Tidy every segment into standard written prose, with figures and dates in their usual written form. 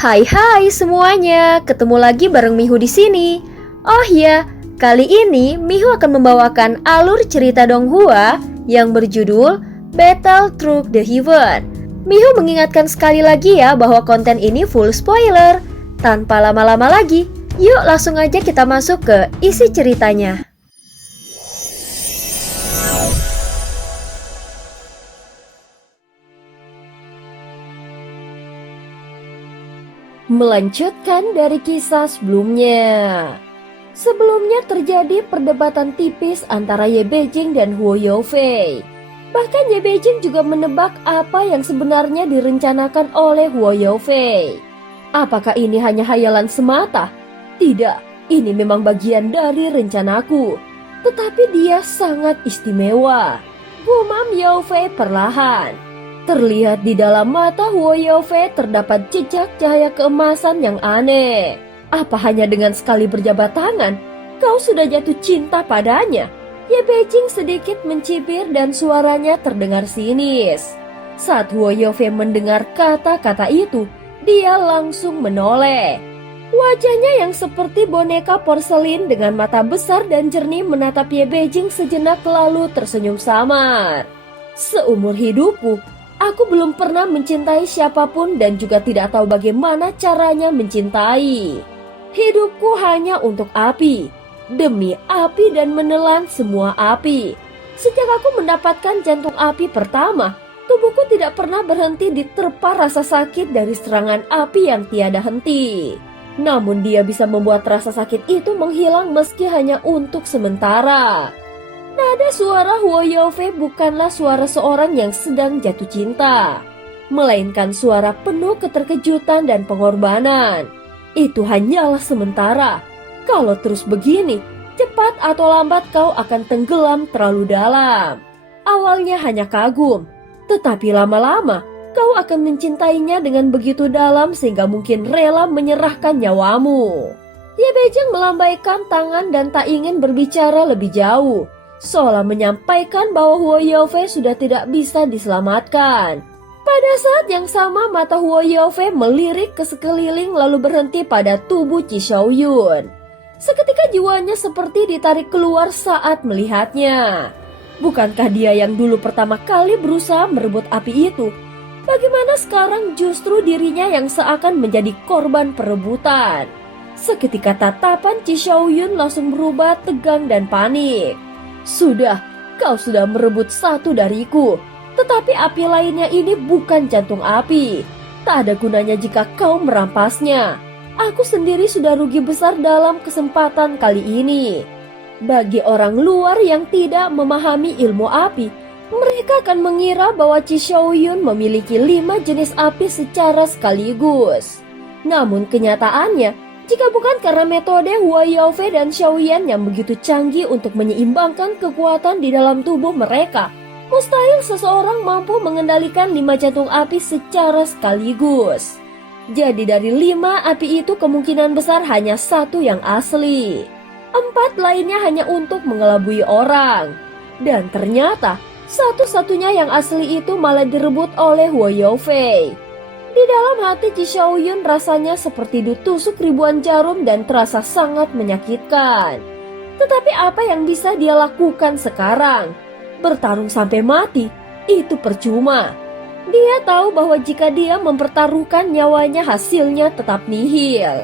Hai semuanya, ketemu lagi bareng Mihu di sini. Oh ya, kali ini Mihu akan membawakan alur cerita Donghua yang berjudul Battle Through the Heaven. Mihu mengingatkan sekali lagi ya bahwa konten ini full spoiler. Tanpa lama-lama lagi, yuk langsung aja kita masuk ke isi ceritanya. Melanjutkan dari kisah sebelumnya. Sebelumnya terjadi perdebatan tipis antara Ye Beijing dan Huo Yaofei. Bahkan Ye Beijing juga menebak apa yang sebenarnya direncanakan oleh Huo Yaofei. Apakah ini hanya hayalan semata? Tidak, ini memang bagian dari rencanaku. Tetapi dia sangat istimewa. Gumam Yaofei perlahan. Terlihat di dalam mata Huo Yaofei terdapat jejak cahaya keemasan yang aneh. Apa hanya dengan sekali berjabat tangan, kau sudah jatuh cinta padanya? Ye Beijing sedikit mencibir dan suaranya terdengar sinis. Saat Huo Yaofei mendengar kata-kata itu, dia langsung menoleh. Wajahnya yang seperti boneka porselin dengan mata besar dan jernih menatap Ye Beijing sejenak lalu tersenyum samar. Seumur hidupku, aku belum pernah mencintai siapapun dan juga tidak tahu bagaimana caranya mencintai. Hidupku hanya untuk api, demi api dan menelan semua api. Sejak aku mendapatkan jantung api pertama, tubuhku tidak pernah berhenti diterpa rasa sakit dari serangan api yang tiada henti. Namun dia bisa membuat rasa sakit itu menghilang meski hanya untuk sementara. Nada suara Huo Yaofei bukanlah suara seorang yang sedang jatuh cinta, melainkan suara penuh keterkejutan dan pengorbanan. Itu hanyalah sementara. Kalau terus begini, cepat atau lambat kau akan tenggelam terlalu dalam. Awalnya hanya kagum, tetapi lama-lama kau akan mencintainya dengan begitu dalam sehingga mungkin rela menyerahkan nyawamu. Ye Beijing melambaikan tangan dan tak ingin berbicara lebih jauh, seolah menyampaikan bahwa Huo Yaofei sudah tidak bisa diselamatkan. Pada saat yang sama mata Huo Yaofei melirik ke sekeliling lalu berhenti pada tubuh Qi Shaoyun. Seketika jiwanya seperti ditarik keluar saat melihatnya. Bukankah dia yang dulu pertama kali berusaha merebut api itu? Bagaimana sekarang justru dirinya yang seakan menjadi korban perebutan? Seketika tatapan Qi Shaoyun langsung berubah tegang dan panik. Sudah, kau sudah merebut satu dariku. Tetapi api lainnya ini bukan jantung api. Tak ada gunanya jika kau merampasnya. Aku sendiri sudah rugi besar dalam kesempatan kali ini. Bagi orang luar yang tidak memahami ilmu api, mereka akan mengira bahwa Qi Shaoyun memiliki 5 jenis api secara sekaligus. Namun kenyataannya, jika bukan karena metode Huo Yaofei dan Xiaoyan yang begitu canggih untuk menyeimbangkan kekuatan di dalam tubuh mereka, mustahil seseorang mampu mengendalikan 5 jantung api secara sekaligus. Jadi dari 5 api itu kemungkinan besar hanya 1 yang asli. 4 lainnya hanya untuk mengelabui orang. Dan ternyata satu-satunya yang asli itu malah direbut oleh Huo Yaofei. Di dalam hati Qi Shaoyun rasanya seperti ditusuk ribuan jarum dan terasa sangat menyakitkan. Tetapi apa yang bisa dia lakukan sekarang? Bertarung sampai mati, itu percuma. Dia tahu bahwa jika dia mempertaruhkan nyawanya hasilnya tetap nihil.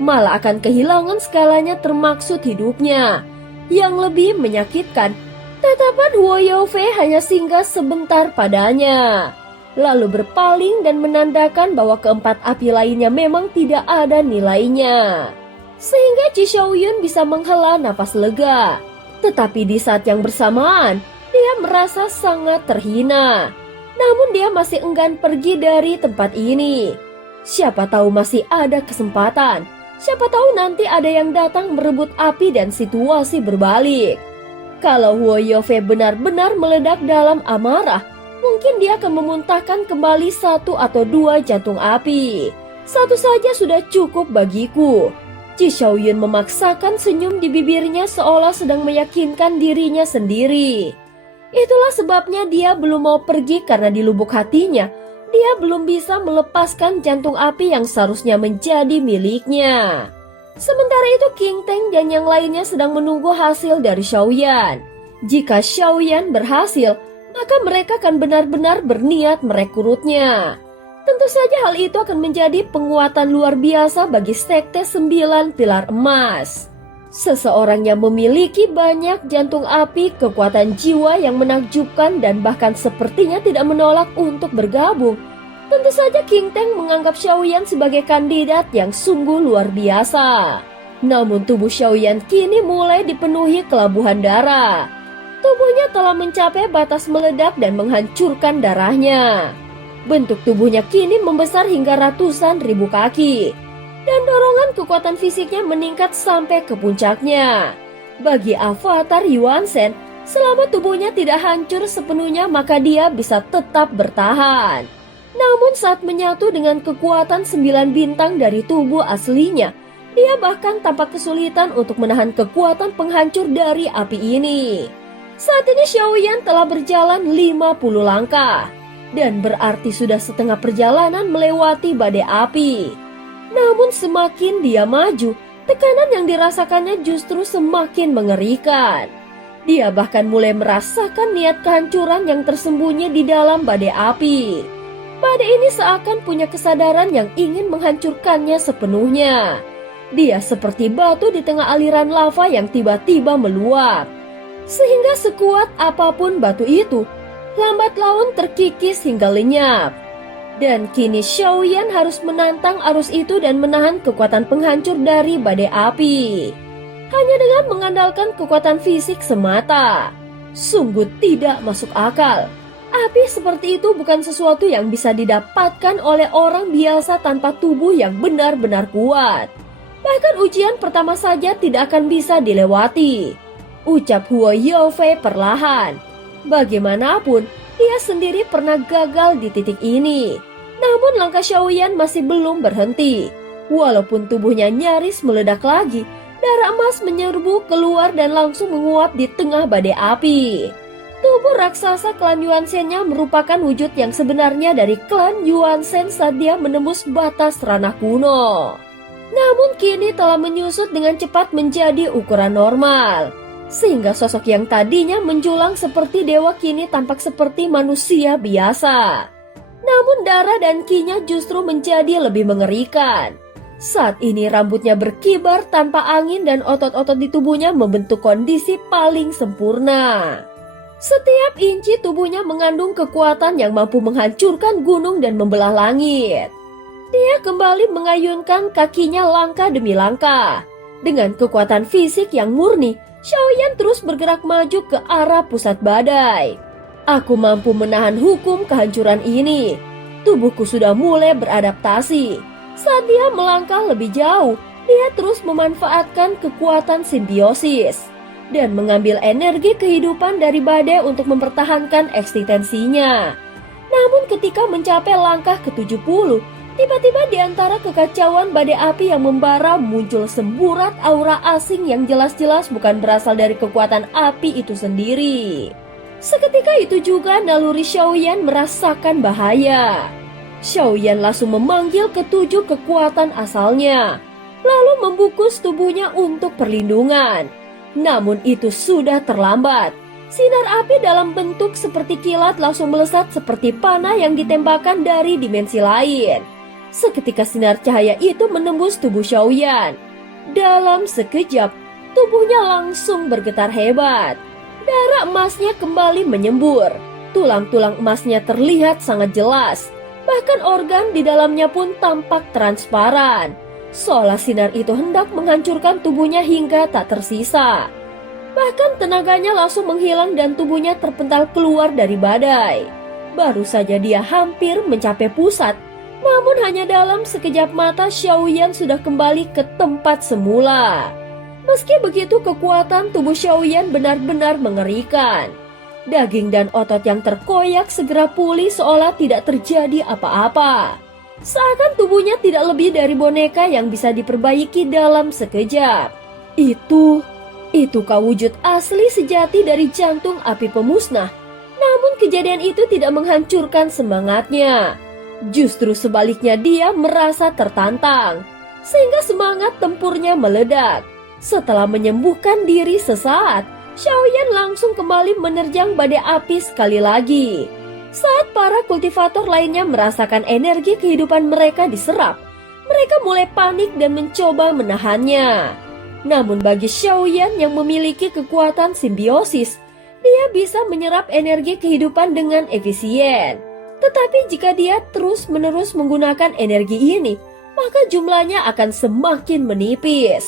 Malah akan kehilangan segalanya termaksud hidupnya. Yang lebih menyakitkan, tatapan Huo Yaofei hanya singgah sebentar padanya, lalu berpaling dan menandakan bahwa keempat api lainnya memang tidak ada nilainya. Sehingga Qi Shaoyun bisa menghela napas lega. Tetapi di saat yang bersamaan, dia merasa sangat terhina. Namun dia masih enggan pergi dari tempat ini. Siapa tahu masih ada kesempatan. Siapa tahu nanti ada yang datang merebut api dan situasi berbalik. Kalau Huo Yaofei benar-benar meledak dalam amarah, mungkin dia akan memuntahkan kembali 1 atau 2 jantung api. 1 saja sudah cukup bagiku. Qi Shaoyun memaksakan senyum di bibirnya seolah sedang meyakinkan dirinya sendiri. Itulah sebabnya dia belum mau pergi karena di lubuk hatinya, dia belum bisa melepaskan jantung api yang seharusnya menjadi miliknya. Sementara itu King Teng dan yang lainnya sedang menunggu hasil dari Xiaoyan. Jika Xiaoyan berhasil, maka mereka akan benar-benar berniat merekrutnya. Tentu saja hal itu akan menjadi penguatan luar biasa bagi Sekte 9 Pilar Emas. Seseorang yang memiliki banyak jantung api, kekuatan jiwa yang menakjubkan dan bahkan sepertinya tidak menolak untuk bergabung. Tentu saja King Teng menganggap Xiaoyan sebagai kandidat yang sungguh luar biasa. Namun tubuh Xiaoyan kini mulai dipenuhi kelabuhan darah. Tubuhnya telah mencapai batas meledak dan menghancurkan darahnya. Bentuk tubuhnya kini membesar hingga ratusan ribu kaki. Dan dorongan kekuatan fisiknya meningkat sampai ke puncaknya. Bagi avatar Yuan Shen, selama tubuhnya tidak hancur sepenuhnya maka dia bisa tetap bertahan. Namun saat menyatu dengan kekuatan 9 bintang dari tubuh aslinya, dia bahkan tampak kesulitan untuk menahan kekuatan penghancur dari api ini. Saat ini Xiaoyan telah berjalan 50 langkah, dan berarti sudah setengah perjalanan melewati badai api. Namun semakin dia maju, tekanan yang dirasakannya justru semakin mengerikan. Dia bahkan mulai merasakan niat kehancuran yang tersembunyi di dalam badai api. Badai ini seakan punya kesadaran yang ingin menghancurkannya sepenuhnya. Dia seperti batu di tengah aliran lava yang tiba-tiba meluap. Sehingga sekuat apapun batu itu, lambat laun terkikis hingga lenyap. Dan kini Xiaoyan harus menantang arus itu dan menahan kekuatan penghancur dari badai api. Hanya dengan mengandalkan kekuatan fisik semata. Sungguh tidak masuk akal. Api seperti itu bukan sesuatu yang bisa didapatkan oleh orang biasa tanpa tubuh yang benar-benar kuat. Bahkan ujian pertama saja tidak akan bisa dilewati. Ucap Huo Yaofei perlahan. Bagaimanapun, dia sendiri pernah gagal di titik ini. Namun langkah Xiaoyan masih belum berhenti. Walaupun tubuhnya nyaris meledak lagi, darah emas menyerbu keluar dan langsung menguap di tengah badai api. Tubuh raksasa klan Yuan Shen-nya merupakan wujud yang sebenarnya dari klan Yuan Shen saat dia menembus batas ranah kuno. Namun kini telah menyusut dengan cepat menjadi ukuran normal. Sehingga sosok yang tadinya menjulang seperti dewa kini tampak seperti manusia biasa. Namun darah dan ki-nya justru menjadi lebih mengerikan. Saat ini rambutnya berkibar tanpa angin dan otot-otot di tubuhnya membentuk kondisi paling sempurna. Setiap inci tubuhnya mengandung kekuatan yang mampu menghancurkan gunung dan membelah langit. Dia kembali mengayunkan kakinya langkah demi langkah. Dengan kekuatan fisik yang murni, Xiaoyan terus bergerak maju ke arah pusat badai. Aku mampu menahan hukum kehancuran ini. Tubuhku sudah mulai beradaptasi. Saat dia melangkah lebih jauh, dia terus memanfaatkan kekuatan simbiosis dan mengambil energi kehidupan dari badai untuk mempertahankan eksistensinya. Namun ketika mencapai langkah ke-70, tiba-tiba di antara kekacauan badai api yang membara muncul semburat aura asing yang jelas-jelas bukan berasal dari kekuatan api itu sendiri. Seketika itu juga naluri Xiaoyan merasakan bahaya. Xiaoyan langsung memanggil ketujuh kekuatan asalnya, lalu membungkus tubuhnya untuk perlindungan. Namun itu sudah terlambat. Sinar api dalam bentuk seperti kilat langsung melesat seperti panah yang ditembakkan dari dimensi lain. Seketika sinar cahaya itu menembus tubuh Xiaoyan. Dalam sekejap, tubuhnya langsung bergetar hebat. Darah emasnya kembali menyembur. Tulang-tulang emasnya terlihat sangat jelas. Bahkan organ di dalamnya pun tampak transparan. Seolah sinar itu hendak menghancurkan tubuhnya hingga tak tersisa. Bahkan tenaganya langsung menghilang dan tubuhnya terpental keluar dari badai. Baru saja dia hampir mencapai pusat, namun hanya dalam sekejap mata Xiaoyan sudah kembali ke tempat semula. Meski begitu kekuatan tubuh Xiaoyan benar-benar mengerikan. Daging dan otot yang terkoyak segera pulih seolah tidak terjadi apa-apa. Seakan tubuhnya tidak lebih dari boneka yang bisa diperbaiki dalam sekejap. Itukah wujud asli sejati dari jantung api pemusnah? Namun kejadian itu tidak menghancurkan semangatnya. Justru sebaliknya dia merasa tertantang, sehingga semangat tempurnya meledak. Setelah menyembuhkan diri sesaat, Xiaoyan langsung kembali menerjang badai api sekali lagi. Saat para kultivator lainnya merasakan energi kehidupan mereka diserap, mereka mulai panik dan mencoba menahannya. Namun bagi Xiaoyan yang memiliki kekuatan simbiosis, dia bisa menyerap energi kehidupan dengan efisien. Tetapi jika dia terus-menerus menggunakan energi ini, maka jumlahnya akan semakin menipis.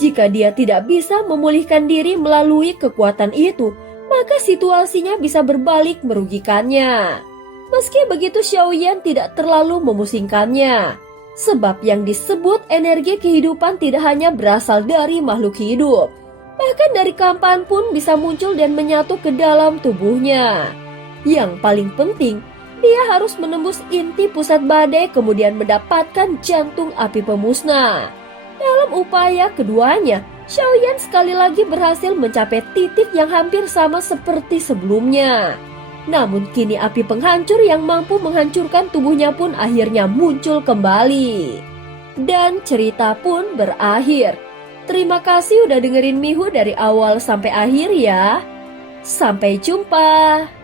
Jika dia tidak bisa memulihkan diri melalui kekuatan itu, maka situasinya bisa berbalik merugikannya. Meski begitu, Xiaoyan tidak terlalu memusingkannya. Sebab yang disebut energi kehidupan tidak hanya berasal dari makhluk hidup. Bahkan dari kapan pun bisa muncul dan menyatu ke dalam tubuhnya. Yang paling penting, dia harus menembus inti pusat badai kemudian mendapatkan jantung api pemusnah. Dalam upaya keduanya, Xiaoyan sekali lagi berhasil mencapai titik yang hampir sama seperti sebelumnya. Namun kini api penghancur yang mampu menghancurkan tubuhnya pun akhirnya muncul kembali. Dan cerita pun berakhir. Terima kasih udah dengerin Mihu dari awal sampai akhir ya. Sampai jumpa.